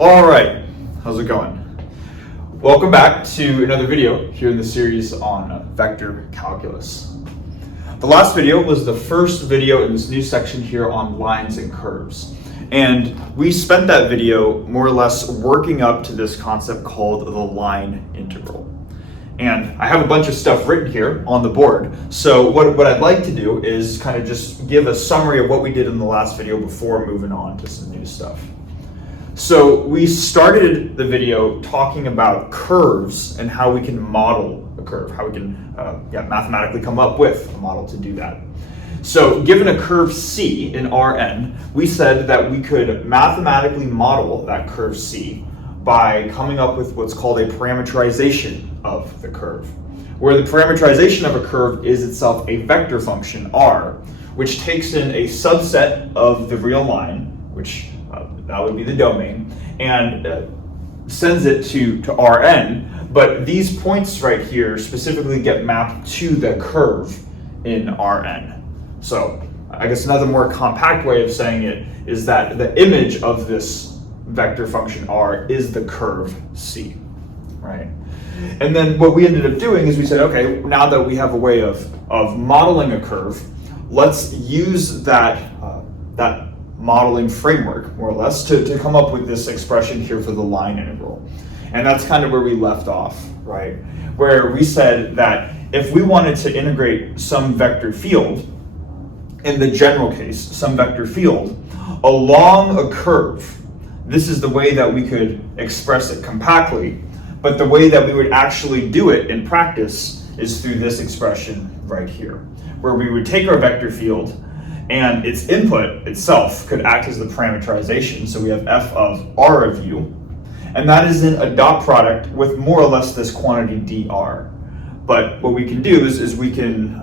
All right, how's it going? Welcome back to another video here in the series on vector calculus. The last video was the first video in this new section here on lines and curves. And we spent that video more or less working up to this concept called the line integral. And I have a bunch of stuff written here on the board. So what I'd like to do is kind of just give a summary of what we did in the last video before moving on to some new stuff. So we started the video talking about curves and how we can model a curve, how we can mathematically come up with a model to do that. So given a curve C in Rn, we said that we could mathematically model that curve C by coming up with what's called a parameterization of the curve, where the parameterization of a curve is itself a vector function R, which takes in a subset of the real line, which that would be the domain, and sends it to Rn, but these points right here specifically get mapped to the curve in Rn. So I guess another more compact way of saying it is that the image of this vector function R is the curve C, right? And then what we ended up doing is we said, okay, now that we have a way of modeling a curve, let's use that modeling framework, more or less, to come up with this expression here for the line integral. And that's kind of where we left off, right? Where we said that if we wanted to integrate some vector field, in the general case, some vector field, along a curve, this is the way that we could express it compactly, but the way that we would actually do it in practice is through this expression right here, where we would take our vector field and its input itself could act as the parameterization. So we have f of r of u, and that is in a dot product with more or less this quantity dr. But what we can do is we can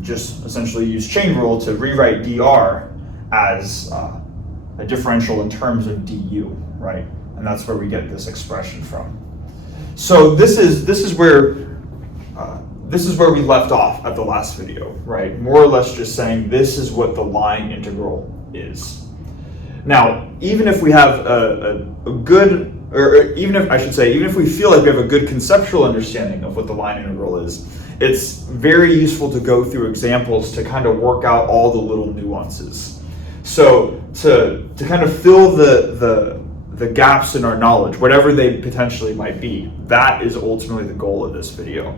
just essentially use chain rule to rewrite dr as a differential in terms of du, right? And that's where we get this expression from. So this is where we left off at the last video, right? More or less just saying this is what the line integral is. Now, even if we have even if we feel like we have a good conceptual understanding of what the line integral is, it's very useful to go through examples to kind of work out all the little nuances. So to kind of fill the gaps in our knowledge, whatever they potentially might be, that is ultimately the goal of this video.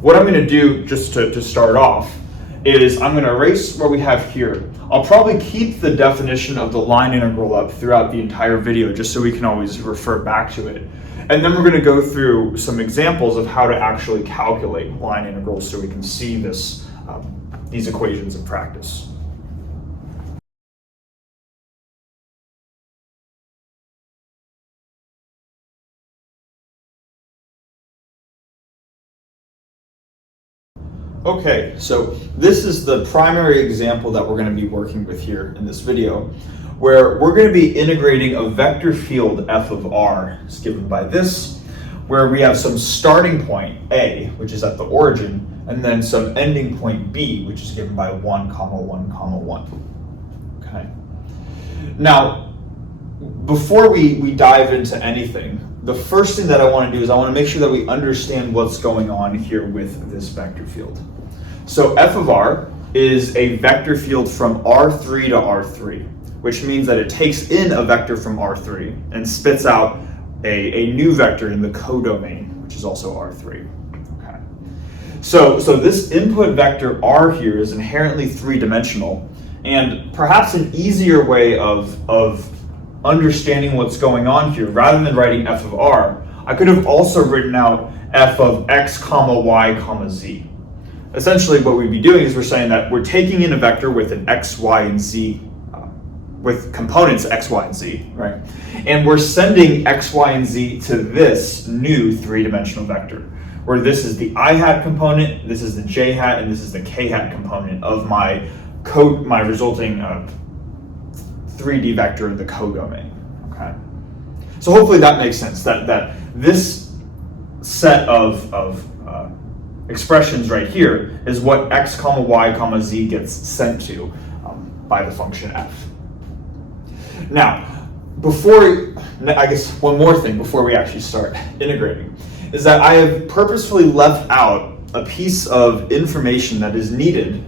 What I'm going to do, just to start off, is I'm going to erase what we have here. I'll probably keep the definition of the line integral up throughout the entire video, just so we can always refer back to it. And then we're going to go through some examples of how to actually calculate line integrals so we can see these equations in practice. Okay, so this is the primary example that we're going to be working with here in this video, where we're going to be integrating a vector field f of r, is given by this, where we have some starting point a, which is at the origin, and then some ending point b, which is given by 1, 1, 1. Okay. Now, before we dive into anything, the first thing that I want to do is I want to make sure that we understand what's going on here with this vector field. So f of r is a vector field from R3 to R3, which means that it takes in a vector from R3 and spits out a new vector in the codomain, which is also R3. Okay. So this input vector r here is inherently three-dimensional, and perhaps an easier way of understanding what's going on here, rather than writing f of r, I could have also written out f of x comma y comma z. Essentially what we'd be doing is we're saying that we're taking in a vector with an x, y, and z, with components x, y, and z, right? And we're sending x, y, and z to this new three-dimensional vector, where this is the I hat component, this is the j hat, and this is the k hat component of my resulting 3D vector in the codomain. Okay. So hopefully that makes sense. That this set of expressions right here is what x comma y comma z gets sent to by the function f. Now, I guess one more thing before we actually start integrating is that I have purposefully left out a piece of information that is needed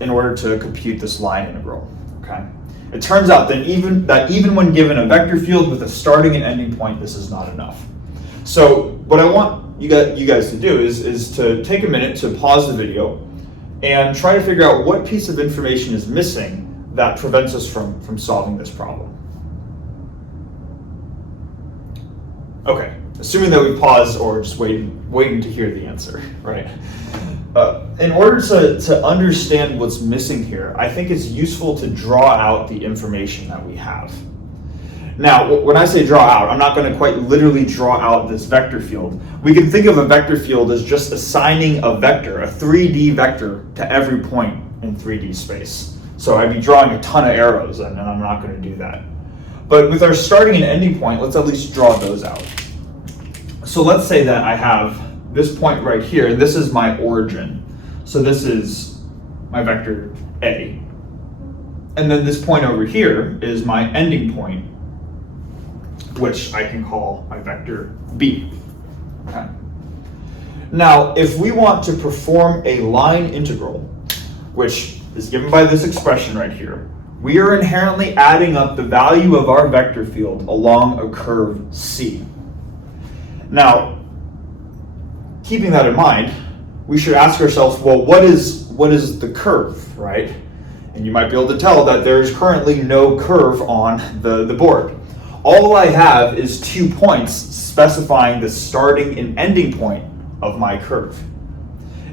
in order to compute this line integral. Okay. It turns out that even when given a vector field with a starting and ending point, this is not enough. So what I want you guys to do is to take a minute to pause the video and try to figure out what piece of information is missing that prevents us from solving this problem. Okay, assuming that we pause or just waiting to hear the answer, right? In order to understand what's missing here, I think it's useful to draw out the information that we have. Now, when I say draw out, I'm not going to quite literally draw out this vector field. We can think of a vector field as just assigning a vector, a 3D vector, to every point in 3D space. So I'd be drawing a ton of arrows, and I'm not going to do that. But with our starting and ending point, let's at least draw those out. So let's say that I have this point right here, and this is my origin. So this is my vector A. And then this point over here is my ending point, which I can call my vector B. Okay. Now, if we want to perform a line integral, which is given by this expression right here, we are inherently adding up the value of our vector field along a curve C. Now, keeping that in mind, we should ask ourselves, well, what is the curve, right? And you might be able to tell that there's currently no curve on the board. All I have is 2 points specifying the starting and ending point of my curve.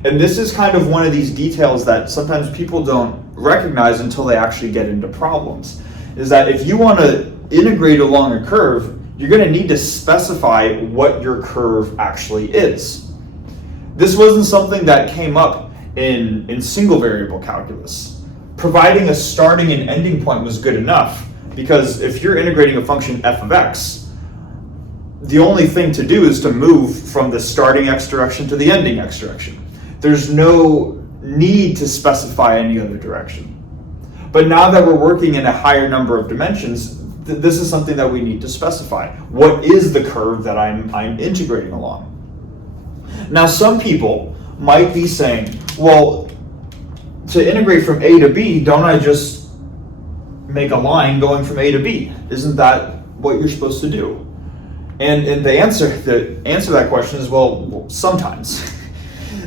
And this is kind of one of these details that sometimes people don't recognize until they actually get into problems, is that if you want to integrate along a curve, you're going to need to specify what your curve actually is. This wasn't something that came up in single variable calculus. Providing a starting and ending point was good enough, because if you're integrating a function f of x, the only thing to do is to move from the starting x direction to the ending x direction. There's no need to specify any other direction. But now that we're working in a higher number of dimensions, this is something that we need to specify. What is the curve that I'm integrating along? Now, some people might be saying, well, to integrate from A to B, don't I just make a line going from A to B? Isn't that what you're supposed to do? And the answer to that question is, well, sometimes.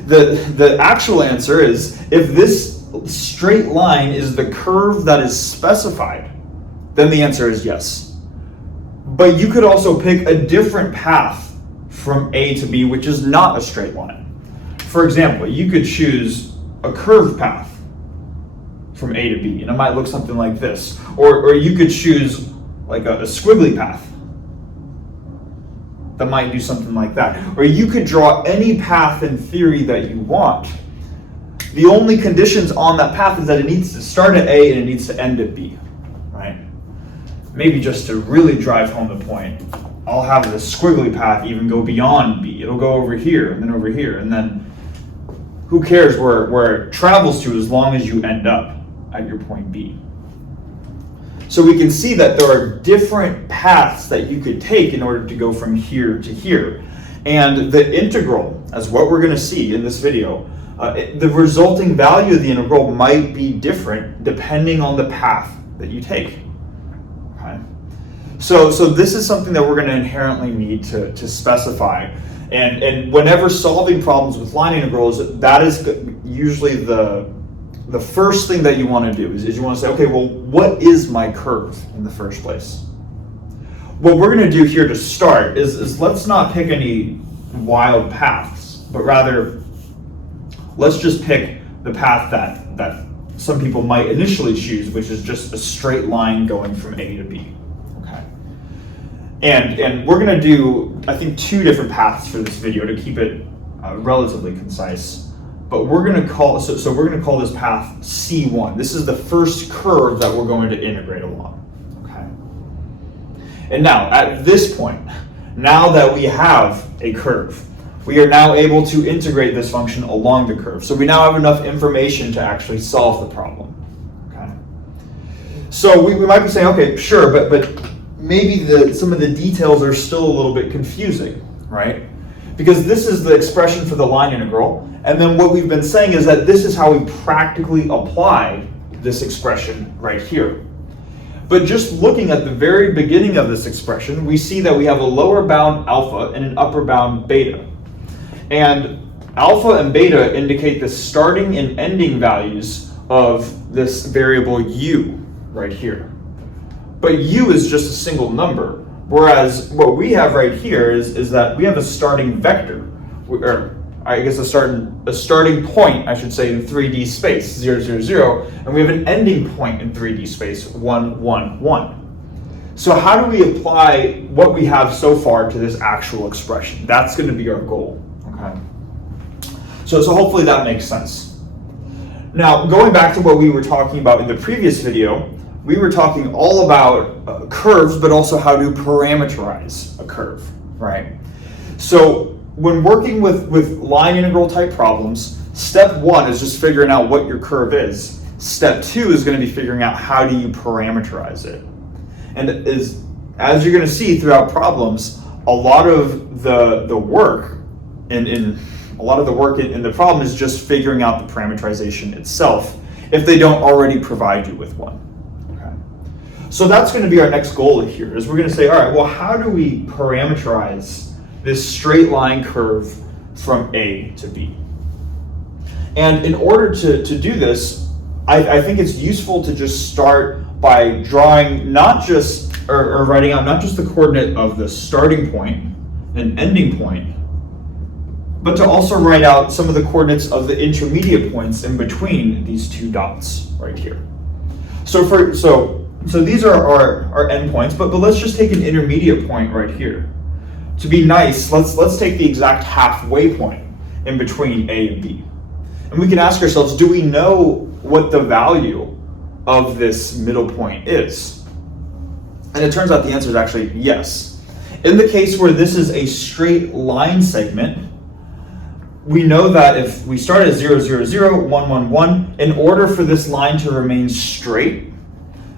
The actual answer is, if this straight line is the curve that is specified, then the answer is yes. But you could also pick a different path from A to B, which is not a straight line. For example, you could choose a curved path from A to B, and it might look something like this. Or you could choose like a squiggly path that might do something like that. Or you could draw any path in theory that you want. The only conditions on that path is that it needs to start at A and it needs to end at B, right? Maybe just to really drive home the point, I'll have the squiggly path even go beyond B. It'll go over here, and then who cares where it travels to as long as you end up at your point B. So we can see that there are different paths that you could take in order to go from here to here. And the integral, as what we're going to see in this video, the resulting value of the integral might be different depending on the path that you take. Okay? So this is something that we're going to inherently need to specify. And whenever solving problems with line integrals, that is usually the first thing that you want to do is you want to say, okay, well, what is my curve in the first place? What we're going to do here to start is let's not pick any wild paths, but rather let's just pick the path that some people might initially choose, which is just a straight line going from A to B. Okay. And we're going to do, I think, 2 different paths for this video to keep it relatively concise. But we're going to call we're going to call this path C1. This is the first curve that we're going to integrate along. Okay. And now, at this point, now that we have a curve, we are now able to integrate this function along the curve. So we now have enough information to actually solve the problem. Okay. So we might be saying, okay, sure, but maybe some of the details are still a little bit confusing, right? Because this is the expression for the line integral, and then what we've been saying is that this is how we practically apply this expression right here. But just looking at the very beginning of this expression, we see that we have a lower bound alpha and an upper bound beta. And alpha and beta indicate the starting and ending values of this variable u right here. But u is just a single number, whereas what we have right here is that we have a starting vector, or I guess a starting point, I should say, in 3D space, 0, 0, 0, and we have an ending point in 3D space, 1, 1, 1. So how do we apply what we have so far to this actual expression? That's going to be our goal. Okay. So hopefully that makes sense. Now, going back to what we were talking about in the previous video, we were talking all about curves, but also how to parameterize a curve, right? So when working with line integral type problems, step 1 is just figuring out what your curve is. Step 2 is going to be figuring out how do you parameterize it. And as you're going to see throughout problems, a lot of the work in the problem is just figuring out the parameterization itself if they don't already provide you with one. Okay. So that's going to be our next goal here, is we're going to say, all right, well, how do we parameterize this straight line curve from A to B? And in order to do this, I think it's useful to just start by drawing or writing out not just the coordinate of the starting point and ending point, but to also write out some of the coordinates of the intermediate points in between these two dots right here. So these are our endpoints, but let's just take an intermediate point right here. To be nice, let's take the exact halfway point in between A and B. And we can ask ourselves, do we know what the value of this middle point is? And it turns out the answer is actually yes. In the case where this is a straight line segment, we know that if we start at 0, 0, 0, 1, 1, 1, in order for this line to remain straight,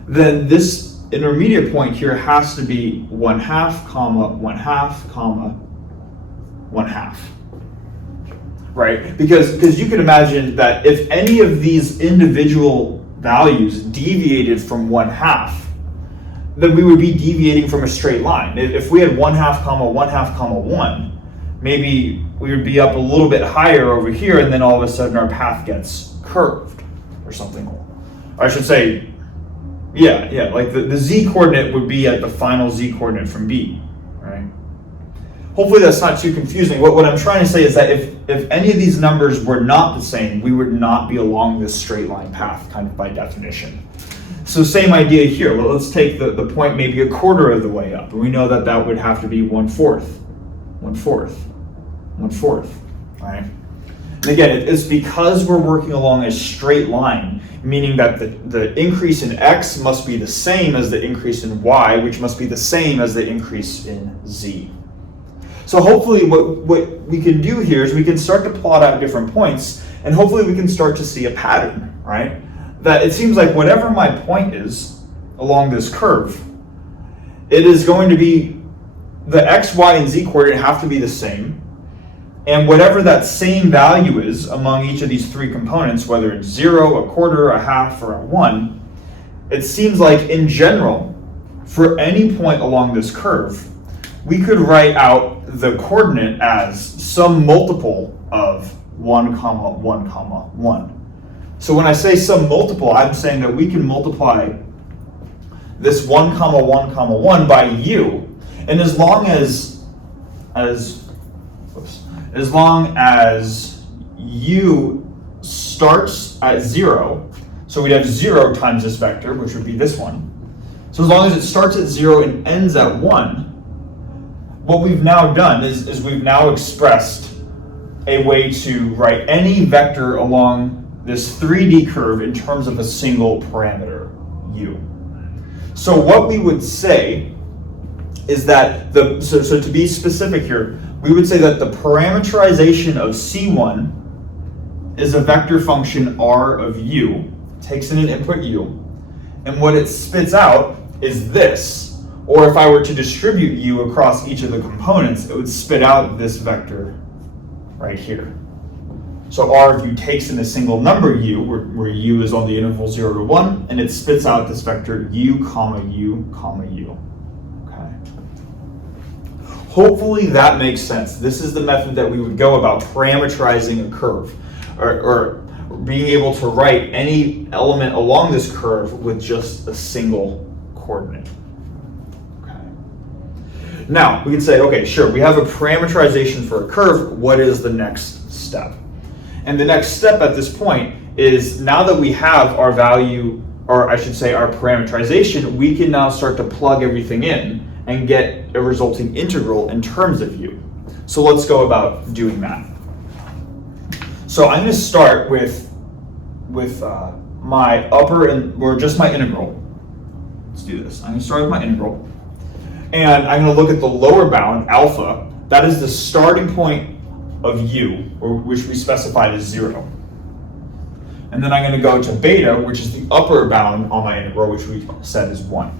then this intermediate point here has to be 1/2, comma, 1/2, comma, 1/2. Right? Because you can imagine that if any of these individual values deviated from 1/2, then we would be deviating from a straight line. If we had 1/2, comma, 1/2, comma, 1, maybe we would be up a little bit higher over here, and then all of a sudden our path gets curved or something. I should say, yeah, like the z coordinate would be at the final z coordinate from B, right? Hopefully that's not too confusing. What I'm trying to say is that if any of these numbers were not the same, we would not be along this straight line path, kind of by definition. So same idea here. Well, let's take the point maybe a quarter of the way up, and we know that that would have to be 1/4, 1/4, 1/4, right? And again, it's because we're working along a straight line, meaning that the increase in x must be the same as the increase in y, which must be the same as the increase in z. So hopefully what we can do here is we can start to plot out different points, and hopefully we can start to see a pattern, right? That it seems like whatever my point is along this curve, it is going to be the x, y, and z coordinate have to be the same. And whatever that same value is among each of these three components, whether it's 0, 1/4, 1/2, or 1, it seems like in general, for any point along this curve, we could write out the coordinate as some multiple of 1, 1, 1. So when I say some multiple, I'm saying that we can multiply this 1, 1, 1 by u, and as long as u starts at 0, so we'd have 0 times this vector, which would be this one. So as long as it starts at 0 and ends at 1, what we've now done is we've now expressed a way to write any vector along this 3D curve in terms of a single parameter, u. So what we would say is that so to be specific here, we would say that the parameterization of C1 is a vector function r of u, takes in an input u, and what it spits out is this, Or if I were to distribute u across each of the components, it would spit out this vector right here. So r of u takes in a single number u, where u is on the interval 0 to 1, and it spits out this vector u, comma u, comma u. Okay. Hopefully that makes sense. This is the method that we would go about parameterizing a curve, or being able to write any element along this curve with just a single coordinate. Okay. Now, we can say, okay, sure, we have a parameterization for a curve. What is the next step? And the next step at this point is, now that we have our value, or I should say our parameterization, we can now start to plug everything in and get a resulting integral in terms of u. So let's go about doing that. So I'm going to start with my upper, or just my integral. Let's do this. I'm going to start with my integral. And I'm going to look at the lower bound, alpha. That is the starting point of u, or which we specified as 0. And then I'm going to go to beta, which is the upper bound on my integral, which we said is 1.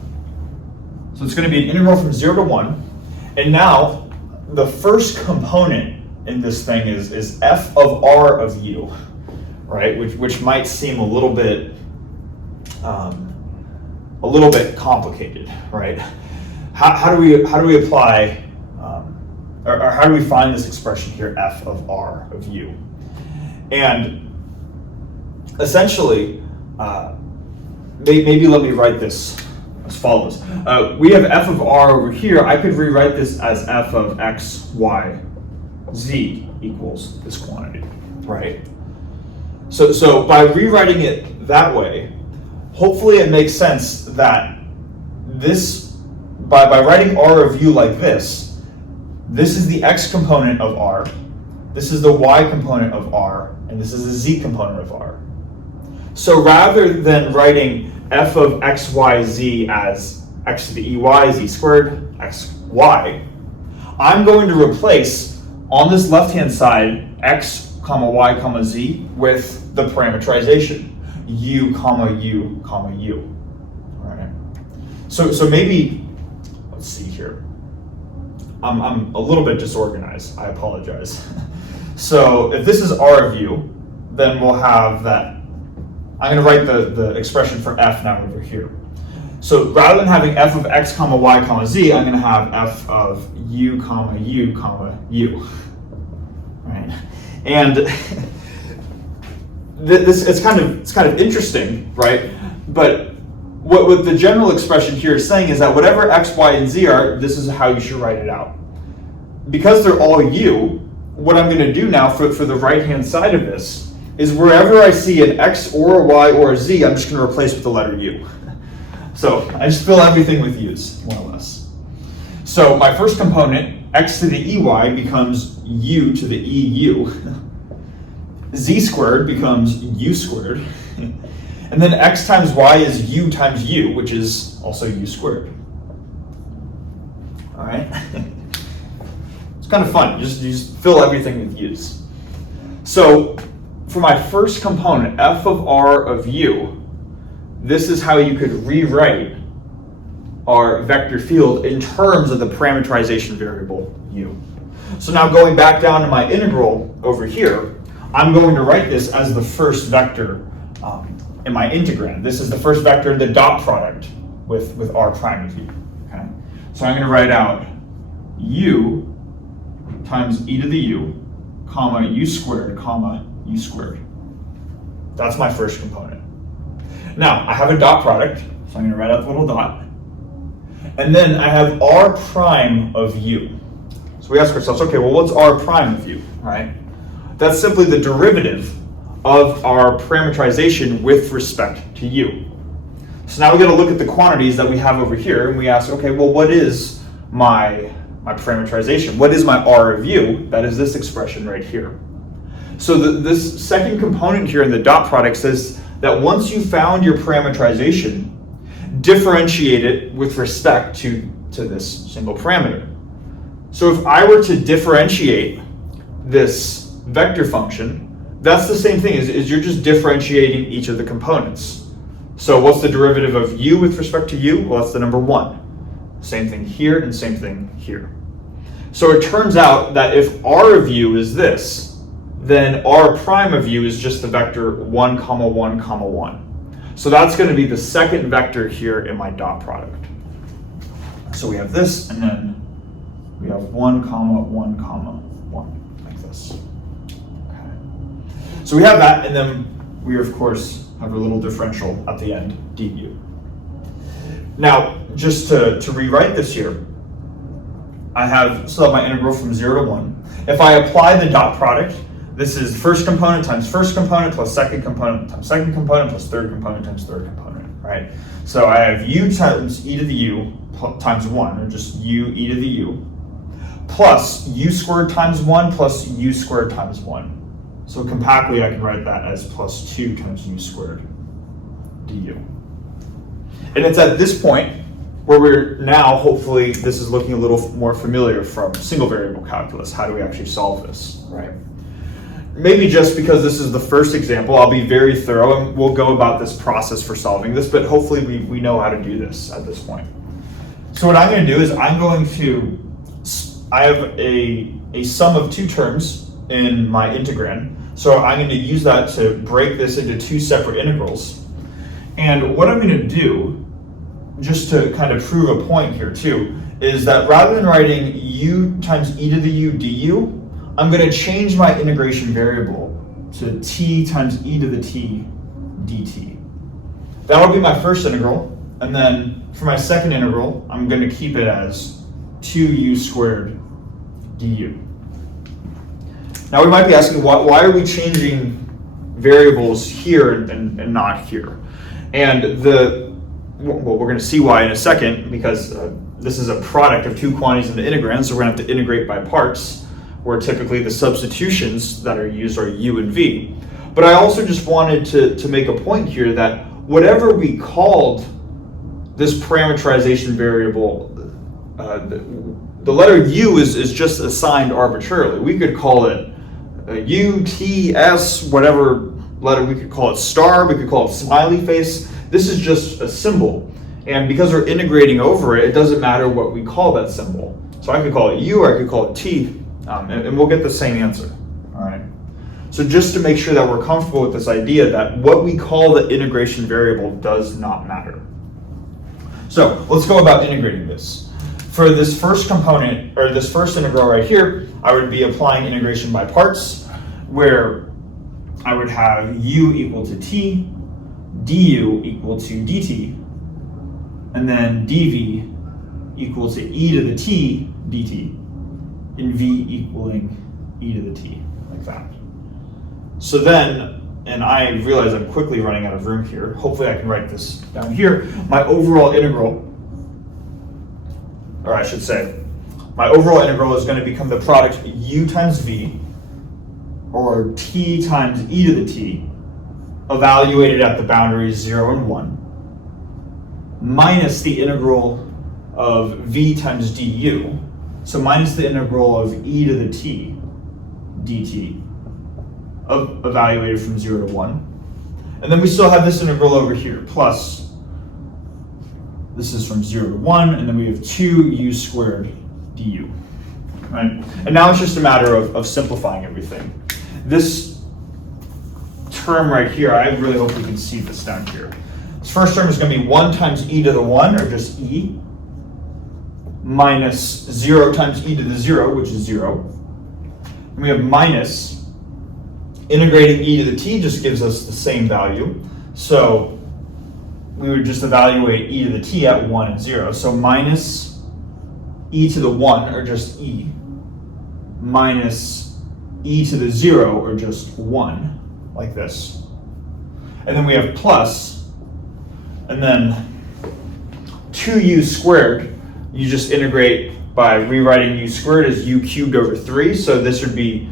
So it's going to be an integral from 0 to 1. And now, the first component in this thing is f of r of u, right? Which might seem a little bit complicated, right? How do we apply, or how do we find this expression here, f of r of u? And essentially, maybe let me write this as follows. We have f of r over here. I could rewrite this as f of x, y, z equals this quantity, right? So by rewriting it that way, hopefully it makes sense that this, by writing r of u like this is the x component of r, this is the y component of r, and this is the z component of r. So rather than writing f of x, y, z as x to the ey, z squared, x, y, I'm going to replace on this left-hand side x, comma, y, comma, z with the parameterization u, comma, u, comma, u. All right. So maybe, let's see here. I'm a little bit disorganized. I apologize. So if this is r of u, then we'll have that. I'm going to write the expression for f now over here. So rather than having f of x, comma, y, comma, z, I'm going to have f of u, comma, u, comma, u. Right? And it's kind of interesting, right? But what the general expression here is saying is that whatever x, y, and z are, this is how you should write it out. Because they're all u, what I'm going to do now for the right-hand side of this is wherever I see an x or a y or a z, I'm just going to replace with the letter u. So I just fill everything with u's, more or less. So my first component, x to the ey, becomes u to the eu. Z squared becomes u squared. And then x times y is u times u, which is also u squared. All right? It's kind of fun. You just fill everything with u's. So for my first component, f of r of u, this is how you could rewrite our vector field in terms of the parameterization variable u. So now going back down to my integral over here, I'm going to write this as the first vector in my integrand. This is the first vector in the dot product with r prime of u. Okay? So I'm going to write out u times e to the u, comma, u squared, comma, u squared. That's my first component. Now, I have a dot product, so I'm going to write out the little dot. And then I have r prime of u. So we ask ourselves, okay, well, what's r prime of u, right? That's simply the derivative of our parameterization with respect to u. So now we're going to look at the quantities that we have over here, and we ask, okay, well, what is my parameterization? What is my r of u? That is this expression right here. So this second component here in the dot product says that once you found your parameterization, differentiate it with respect to this single parameter. So if I were to differentiate this vector function, that's the same thing, is you're just differentiating each of the components. So what's the derivative of u with respect to u? Well, that's the number 1. Same thing here, and same thing here. So it turns out that if r of u is this, then r prime of u is just the vector 1, 1, 1. So that's going to be the second vector here in my dot product. So we have this, and then we have 1, 1, 1, like this. Okay. So we have that, and then we, of course, have a little differential at the end, du. Now, just to rewrite this here, I have still have my integral from 0 to 1. If I apply the dot product, this is first component times first component plus second component times second component plus third component times third component, right? So I have u times e to the u times 1, or just u e to the u, plus u squared times 1 plus u squared times 1. So compactly, I can write that as plus 2 times u squared du. And it's at this point where we're now, hopefully, this is looking a little more familiar from single variable calculus. How do we actually solve this, right? Maybe just because this is the first example, I'll be very thorough and we'll go about this process for solving this, but hopefully we know how to do this at this point. So what I'm going to do is I have a sum of two terms in my integrand. So I'm going to use that to break this into two separate integrals. And what I'm going to do, just to kind of prove a point here too, is that rather than writing u times e to the u du, I'm going to change my integration variable to t times e to the t dt. That'll be my first integral, and then for my second integral, I'm going to keep it as 2u squared du. Now we might be asking, why are we changing variables here and not here? And well, we're going to see why in a second, because this is a product of two quantities in the integrand, so we're going to have to integrate by parts, where typically the substitutions that are used are u and v. But I also just wanted to make a point here that whatever we called this parameterization variable, the letter u is just assigned arbitrarily. We could call it u, t, s, whatever letter. We could call it star, we could call it smiley face. This is just a symbol. And because we're integrating over it, it doesn't matter what we call that symbol. So I could call it u, or I could call it t, and we'll get the same answer. All right. So just to make sure that we're comfortable with this idea that what we call the integration variable does not matter. So let's go about integrating this. For this first component, or this first integral right here, I would be applying integration by parts, where I would have u equal to t, du equal to dt, and then dv equal to e to the t dt, and v equaling e to the t, like that. So then, and I realize I'm quickly running out of room here, hopefully I can write this down here, my overall integral, or I should say, my overall integral is going to become the product u times v, or t times e to the t, evaluated at the boundaries 0 and 1, minus the integral of v times du, so minus the integral of e to the t dt, evaluated from 0 to 1. And then we still have this integral over here, plus, this is from 0 to 1, and then we have 2u squared du. Right? And now it's just a matter of simplifying everything. This term right here, I really hope we can see this down here. This first term is going to be 1 times e to the 1, or just e, minus 0 times e to the 0, which is 0. And we have minus, integrating e to the t just gives us the same value. So we would just evaluate e to the t at 1 and 0. So minus e to the 1, or just e, minus e to the 0, or just 1, like this. And then we have plus, and then 2u squared, you just integrate by rewriting u squared as u cubed over 3. So this would be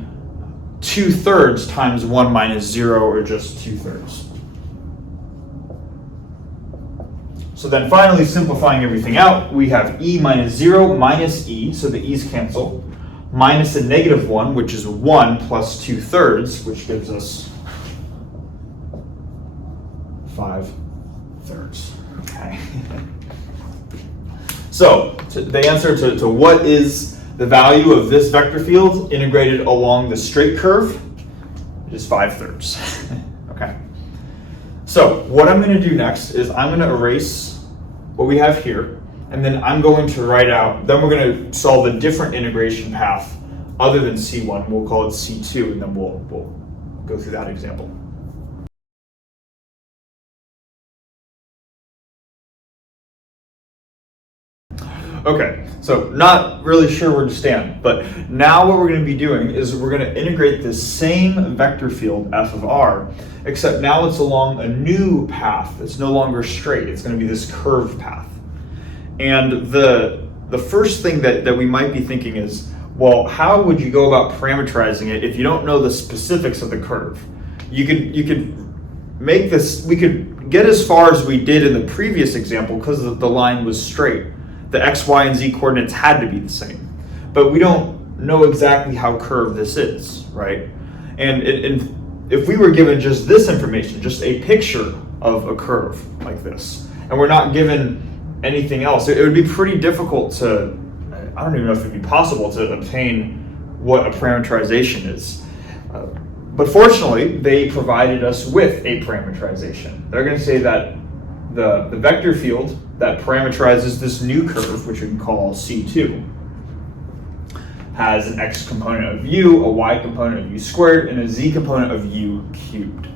2/3 times 1 minus 0, or just 2/3. So then finally, simplifying everything out, we have e minus 0 minus e, so the e's cancel, minus a negative 1, which is 1 plus 2/3, which gives us 5/3. Okay. So the answer to what is the value of this vector field integrated along the straight curve is 5/3. Okay. So what I'm going to do next is I'm going to erase what we have here, and then I'm going to write out, then we're going to solve a different integration path other than C1. We'll call it C2, and then we'll go through that example. Okay, so not really sure where to stand, but now what we're going to be doing is we're going to integrate this same vector field f of r, except now it's along a new path. It's no longer straight. It's going to be this curved path. And the first thing that we might be thinking is, well, how would you go about parameterizing it if you don't know the specifics of the curve? You could make this, we could get as far as we did in the previous example because the line was straight. The x, y, and z coordinates had to be the same. But we don't know exactly how curved this is, right? And if we were given just this information, just a picture of a curve like this, and we're not given anything else, it would be pretty difficult to, I don't even know if it'd be possible to obtain what a parameterization is. But fortunately, they provided us with a parameterization. They're going to say that the vector field that parameterizes this new curve, which we can call C2, has an x component of u, a y component of u squared, and a z component of u cubed.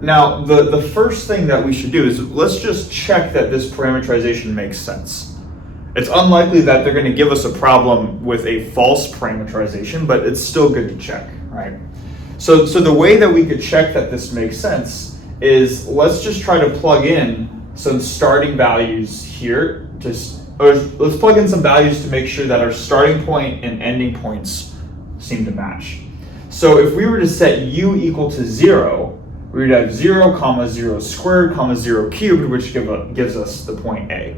Now, the first thing that we should do is let's just check that this parameterization makes sense. It's unlikely that they're going to give us a problem with a false parameterization, but it's still good to check, right? So the way that we could check that this makes sense is let's just try to plug in some starting values here. Let's plug in some values to make sure that our starting point and ending points seem to match. So if we were to set u equal to 0, we would have 0, 0 squared, 0 cubed, which gives us the point A.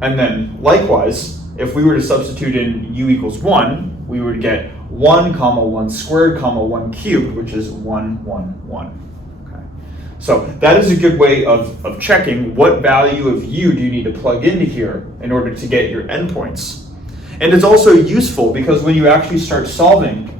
And then likewise, if we were to substitute in u equals 1, we would get 1, 1 squared, 1 cubed, which is 1, 1, 1. So that is a good way of checking what value of u do you need to plug into here in order to get your endpoints. And it's also useful because when you actually start solving,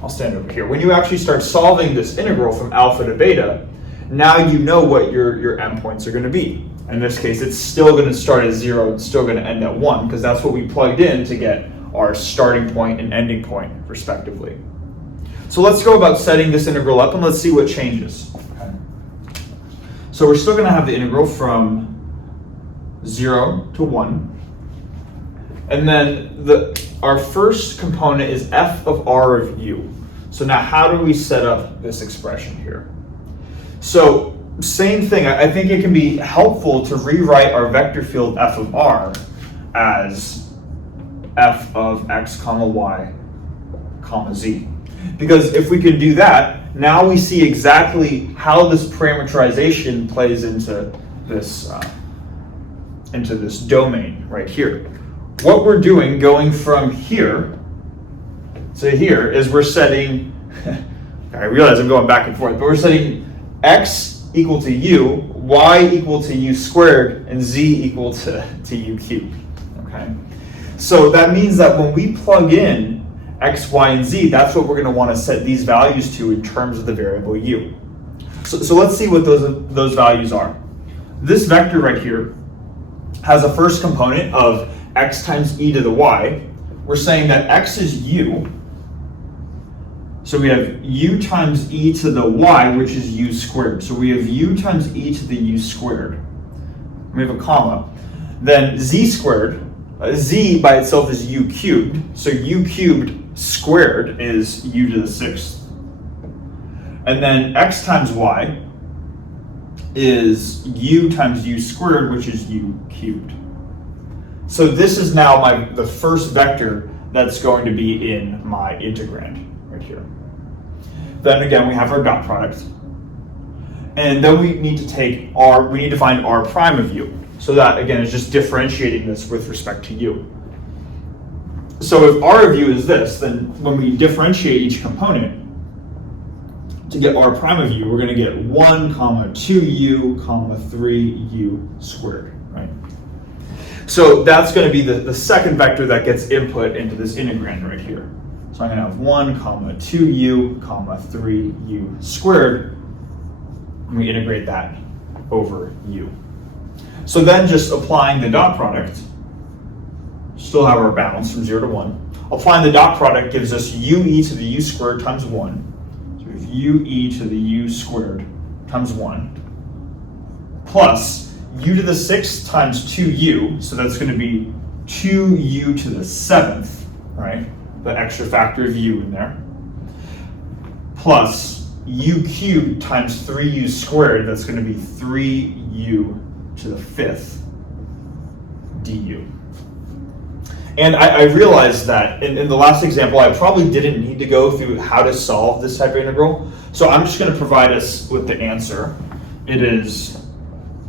I'll stand over here, when you actually start solving this integral from alpha to beta, now you know what your endpoints are going to be. In this case, it's still going to start at 0, it's still going to end at 1, because that's what we plugged in to get our starting point and ending point, respectively. So let's go about setting this integral up and let's see what changes. So we're still going to have the integral from 0 to 1. And then our first component is f of r of u. So now how do we set up this expression here? So same thing, I think it can be helpful to rewrite our vector field f of r as f of x comma y comma z. Because if we can do that, now we see exactly how this parameterization plays into this domain right here. What we're doing going from here to here is we're setting, I realize I'm going back and forth, but we're setting x equal to u, y equal to u squared, and z equal to u cubed, okay? So that means that when we plug in x, y, and z, that's what we're going to want to set these values to in terms of the variable u. So let's see what those values are. This vector right here has a first component of x times e to the y. We're saying that x is u. So we have u times e to the y, which is u squared. So we have u times e to the u squared. We have a comma. Then z squared, z by itself is u cubed. So u cubed squared is u to the 6th. And then x times y is u times u squared, which is u cubed. So this is now the first vector that's going to be in my integrand right here. Then again, we have our dot product. And then we need to find r prime of u. So that again is just differentiating this with respect to u. So if r of u is this, then when we differentiate each component, to get r prime of u, we're going to get 1, 2u, 3u squared, right? So that's going to be the second vector that gets input into this integrand right here. So I'm going to have 1 comma 2u comma 3u squared, and we integrate that over u. So then just applying the dot product, still have our balance from 0 to 1. Applying the dot product gives us ue to the u squared times 1. So we have ue to the u squared times 1 plus u to the 6th times 2u, so that's going to be 2u to the 7th, right? The extra factor of u in there, plus u cubed times 3u squared, that's going to be 3u to the 5th du. And I realized that in the last example, I probably didn't need to go through how to solve this type of integral, so I'm just going to provide us with the answer. It is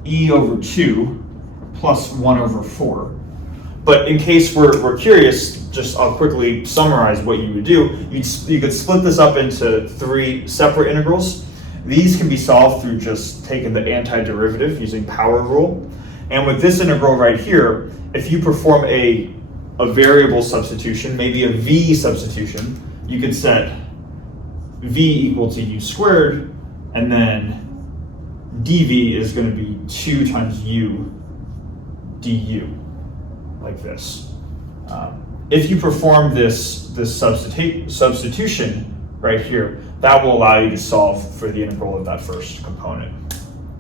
e over 2 plus 1 over 4. But in case we're curious, I'll quickly summarize what you would do. You could split this up into 3 separate integrals. These can be solved through just taking the antiderivative using power rule. And with this integral right here, if you perform a variable substitution, maybe a v substitution, you could set v equal to u squared, and then dv is going to be 2 times u du, like this. If you perform this substitution right here, that will allow you to solve for the integral of that first component.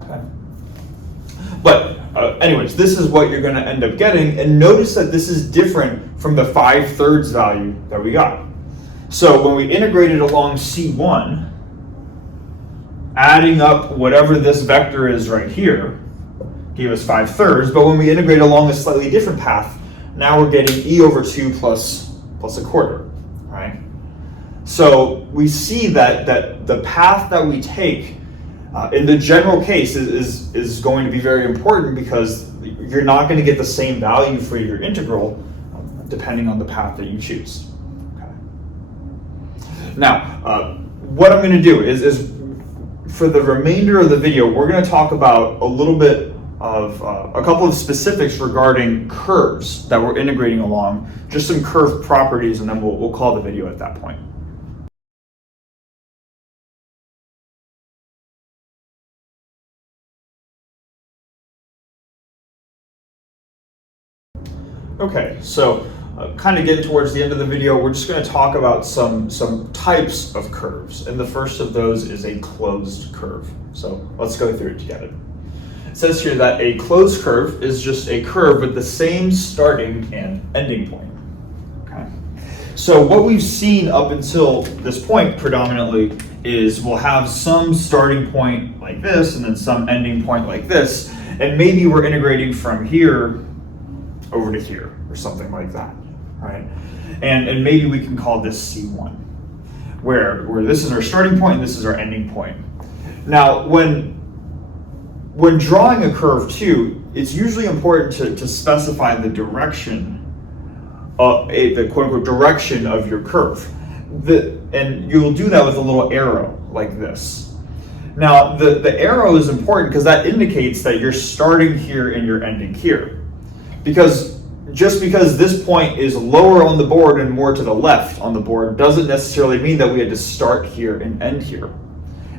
Okay. But anyways, this is what you're going to end up getting, and notice that this is different from the 5/3 value that we got. So when we integrated along C1, adding up whatever this vector is right here gave us 5/3, but when we integrate along a slightly different path, now we're getting e over 2 plus a quarter, right? So we see that the path that we take in the general case is going to be very important, because you're not going to get the same value for your integral depending on the path that you choose. Okay. Now, what I'm going to do is for the remainder of the video, we're going to talk about a little bit of a couple of specifics regarding curves that we're integrating along, just some curve properties, and then we'll call the video at that point. Okay, so kind of getting towards the end of the video, we're just going to talk about some types of curves, and the first of those is a closed curve. So let's go through it together. It says here that a closed curve is just a curve with the same starting and ending point. Okay. So what we've seen up until this point predominantly is we'll have some starting point like this and then some ending point like this, and maybe we're integrating from here over to here or something like that, right? And maybe we can call this C1, where this is our starting point and this is our ending point. Now, when drawing a curve too, it's usually important to specify the direction, the quote-unquote direction of your curve. And you'll do that with a little arrow like this. Now, the arrow is important because that indicates that you're starting here and you're ending here. Just because this point is lower on the board and more to the left on the board doesn't necessarily mean that we had to start here and end here.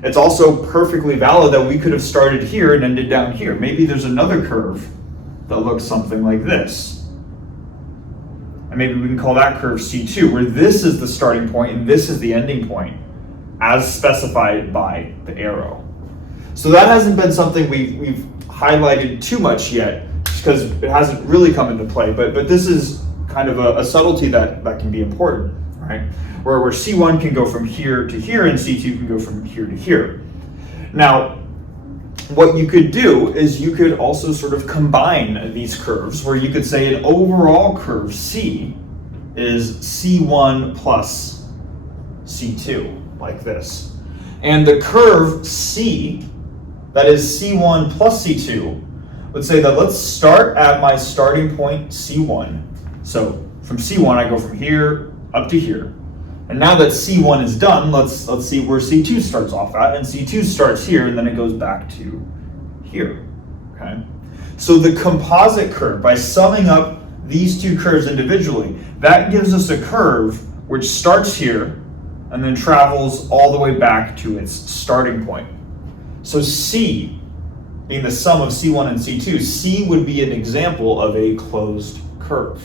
It's also perfectly valid that we could have started here and ended down here. Maybe there's another curve that looks something like this. And maybe we can call that curve C2, where this is the starting point and this is the ending point, as specified by the arrow. So that hasn't been something we've highlighted too much yet, because it hasn't really come into play, but this is kind of a subtlety that can be important, right? Where C1 can go from here to here and C2 can go from here to here. Now, what you could do is you could also sort of combine these curves, where you could say an overall curve C is C1 plus C2, like this. And the curve C, that is C1 plus C2, would say that let's start at my starting point C1. So from C1 I go from here up to here. And now that C1 is done, let's see where C2 starts off at, and C2 starts here and then it goes back to here. Okay? So the composite curve, by summing up these two curves individually, that gives us a curve which starts here and then travels all the way back to its starting point. So C, being the sum of C1 and C2, C would be an example of a closed curve.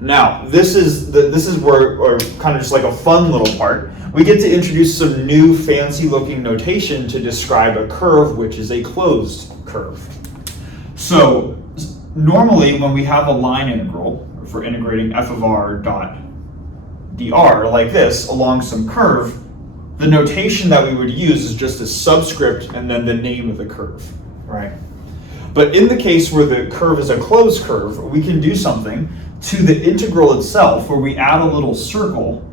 Now, this is where, or kind of just like a fun little part, we get to introduce some new fancy looking notation to describe a curve which is a closed curve. So normally when we have a line integral, if we're integrating f of r dot dr like this along some curve, the notation that we would use is just a subscript and then the name of the curve, right? But in the case where the curve is a closed curve, we can do something to the integral itself where we add a little circle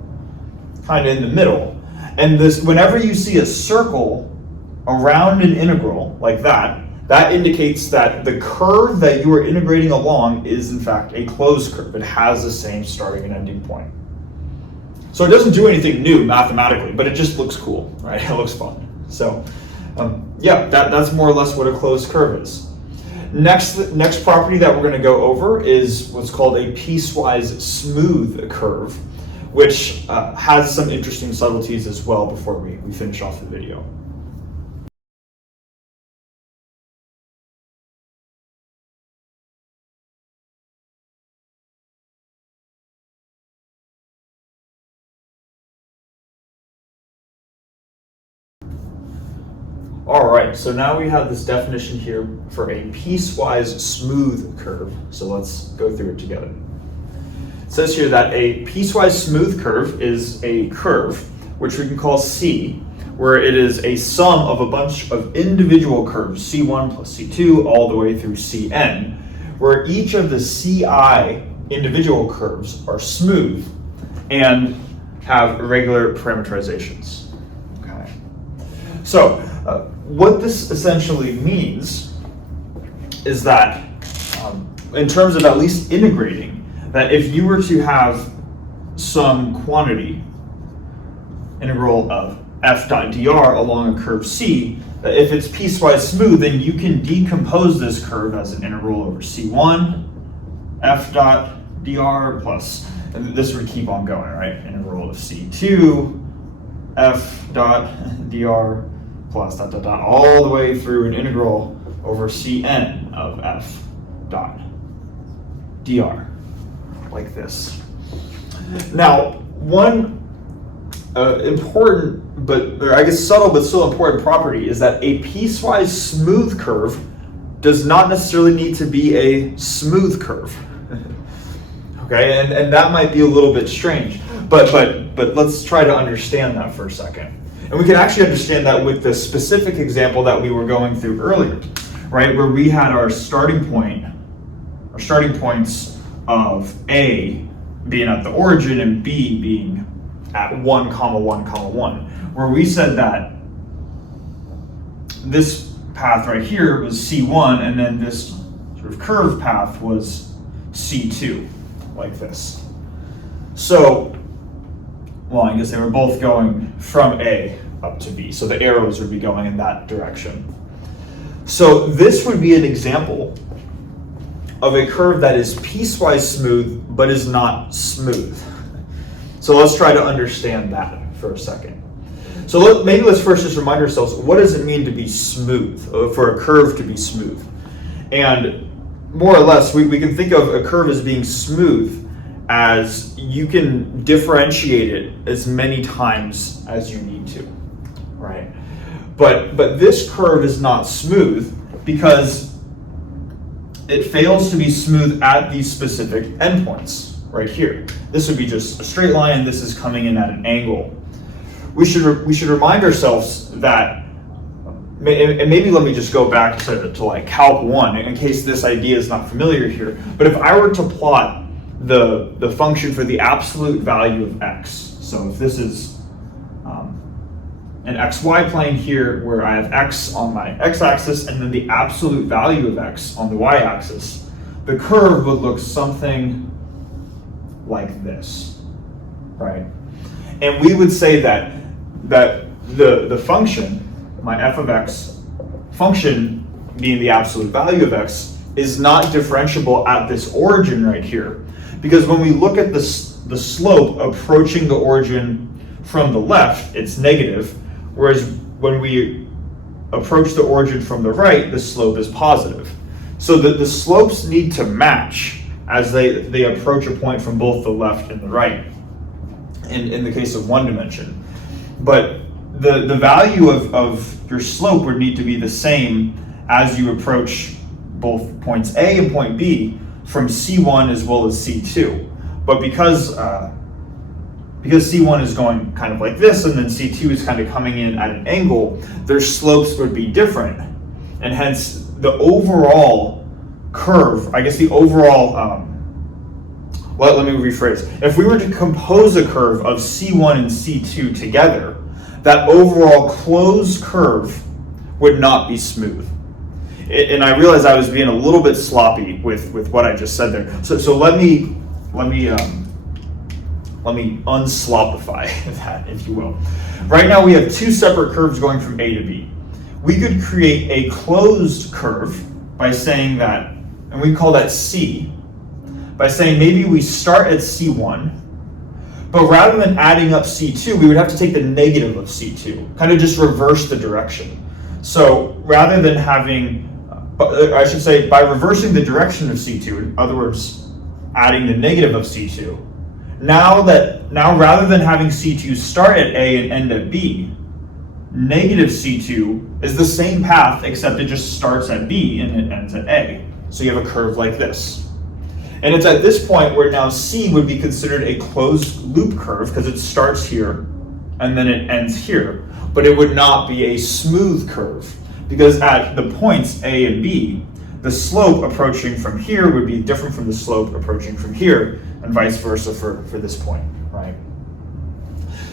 kind of in the middle. And this, whenever you see a circle around an integral like that, that indicates that the curve that you are integrating along is in fact a closed curve. It has the same starting and ending point. So it doesn't do anything new mathematically, but it just looks cool, right? It looks fun. So yeah, that's more or less what a closed curve is. Next property that we're going to go over is what's called a piecewise smooth curve, which has some interesting subtleties as well before we finish off the video. All right, so now we have this definition here for a piecewise smooth curve. So let's go through it together. It says here that a piecewise smooth curve is a curve, which we can call C, where it is a sum of a bunch of individual curves, C1 plus C2, all the way through Cn, where each of the Ci individual curves are smooth and have irregular parameterizations. Okay. So, what this essentially means is that, in terms of at least integrating, that if you were to have some quantity, integral of f dot dr along a curve C, that if it's piecewise smooth, then you can decompose this curve as an integral over C1, f dot dr plus, and this would keep on going, right? Integral of C2, f dot dr plus dot dot dot all the way through an integral over Cn of f dot dr, like this. Now, one important, but or I guess subtle but still important property is that a piecewise smooth curve does not necessarily need to be a smooth curve. Okay, and that might be a little bit strange, but let's try to understand that for a second. And we can actually understand that with the specific example that we were going through earlier, right? Where we had our starting points of A being at the origin and B being at 1, 1, 1, where we said that this path right here was C1 and then this sort of curved path was C2, like this. So, well, I guess they were both going from A up to B, so the arrows would be going in that direction. So this would be an example of a curve that is piecewise smooth but is not smooth. So let's try to understand that for a second. So maybe let's first just remind ourselves, what does it mean to be smooth, for a curve to be smooth? And more or less, we can think of a curve as being smooth as you can differentiate it as many times as you need to, right? But this curve is not smooth because it fails to be smooth at these specific endpoints right here. This would be just a straight line, and this is coming in at an angle. We should remind ourselves that, and maybe let me just go back to like Calc 1 in case this idea is not familiar here. But if I were to plot the function for the absolute value of x, so if this is an xy plane here where I have x on my x-axis and then the absolute value of x on the y-axis, the curve would look something like this, right? And we would say that the function, my f of x function, being the absolute value of x, is not differentiable at this origin right here. Because when we look at the slope approaching the origin from the left, it's negative, whereas when we approach the origin from the right, the slope is positive. So the slopes need to match as they approach a point from both the left and the right, in the case of one dimension. But the value of your slope would need to be the same as you approach both points A and point B from C1 as well as C2. But because C1 is going kind of like this, and then C2 is kind of coming in at an angle, their slopes would be different. And hence, the overall curve, I guess the overall, let me rephrase. If we were to compose a curve of C1 and C2 together, that overall closed curve would not be smooth. And I realized I was being a little bit sloppy with what I just said there. So let me unslopify that, if you will. Right now we have two separate curves going from A to B. We could create a closed curve by saying that, and we call that C, by saying maybe we start at C1, but rather than adding up C2, we would have to take the negative of C2, kind of just reverse the direction. So rather than having, I should say, by reversing the direction of C2, in other words, adding the negative of C2, now rather than having C2 start at A and end at B, negative C2 is the same path, except it just starts at B and it ends at A. So you have a curve like this. And it's at this point where now C would be considered a closed loop curve because it starts here and then it ends here. But it would not be a smooth curve because at the points A and B, the slope approaching from here would be different from the slope approaching from here, and vice versa for this point, right?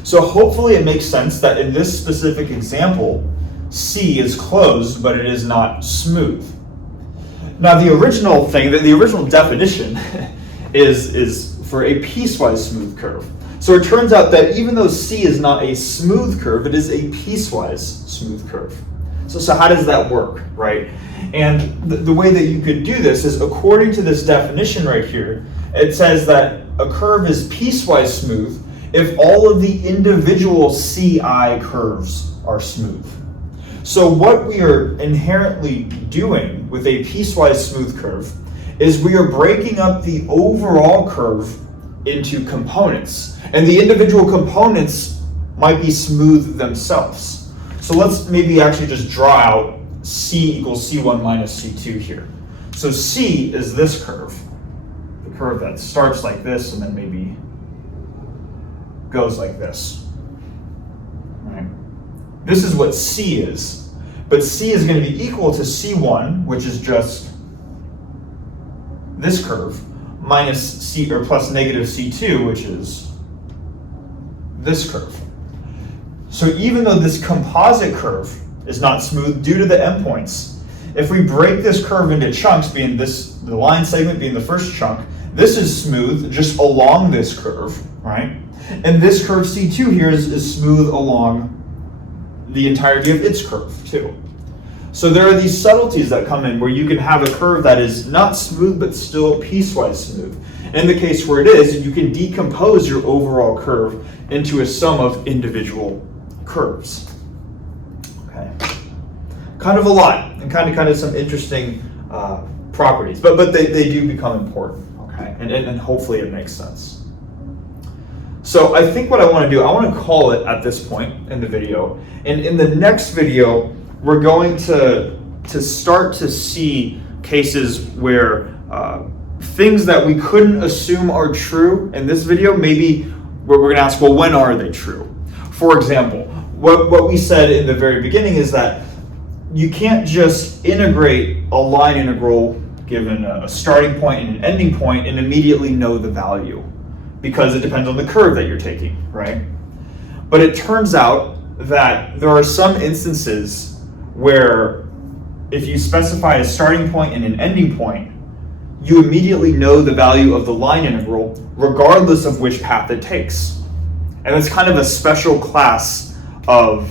So hopefully it makes sense that in this specific example, C is closed, but it is not smooth. Now the original definition is for a piecewise smooth curve. So it turns out that even though C is not a smooth curve, it is a piecewise smooth curve. So how does that work, right? And the way that you could do this is according to this definition right here, it says that a curve is piecewise smooth if all of the individual CI curves are smooth. So what we are inherently doing with a piecewise smooth curve is we are breaking up the overall curve into components, and the individual components might be smooth themselves. So let's maybe actually just draw out C equals C1 minus C2 here. So C is this curve, the curve that starts like this and then maybe goes like this. Right? This is what C is, but C is going to be equal to C1, which is just this curve, minus C or plus negative C2, which is this curve. So even though this composite curve is not smooth due to the endpoints, if we break this curve into chunks, being this, the line segment being the first chunk, this is smooth just along this curve, right? And this curve C2 here is smooth along the entirety of its curve too. So there are these subtleties that come in where you can have a curve that is not smooth but still piecewise smooth. In the case where it is, you can decompose your overall curve into a sum of individual curves. Okay, kind of a lot, and kind of some interesting properties, but they do become important. Okay, and hopefully it makes sense. So I think what I want to do, I want to call it at this point in the video, and in the next video we're going to start to see cases where things that we couldn't assume are true in this video, maybe we're going to ask, well, when are they true? For example, what we said in the very beginning is that you can't just integrate a line integral given a starting point and an ending point and immediately know the value, because it depends on the curve that you're taking, right? But it turns out that there are some instances where if you specify a starting point and an ending point, you immediately know the value of the line integral regardless of which path it takes. And it's kind of a special class of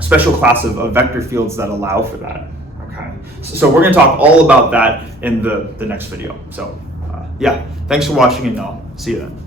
special class of vector fields that allow for that. Okay, so we're going to talk all about that in the next video. So yeah, thanks for watching, and I'll see you then.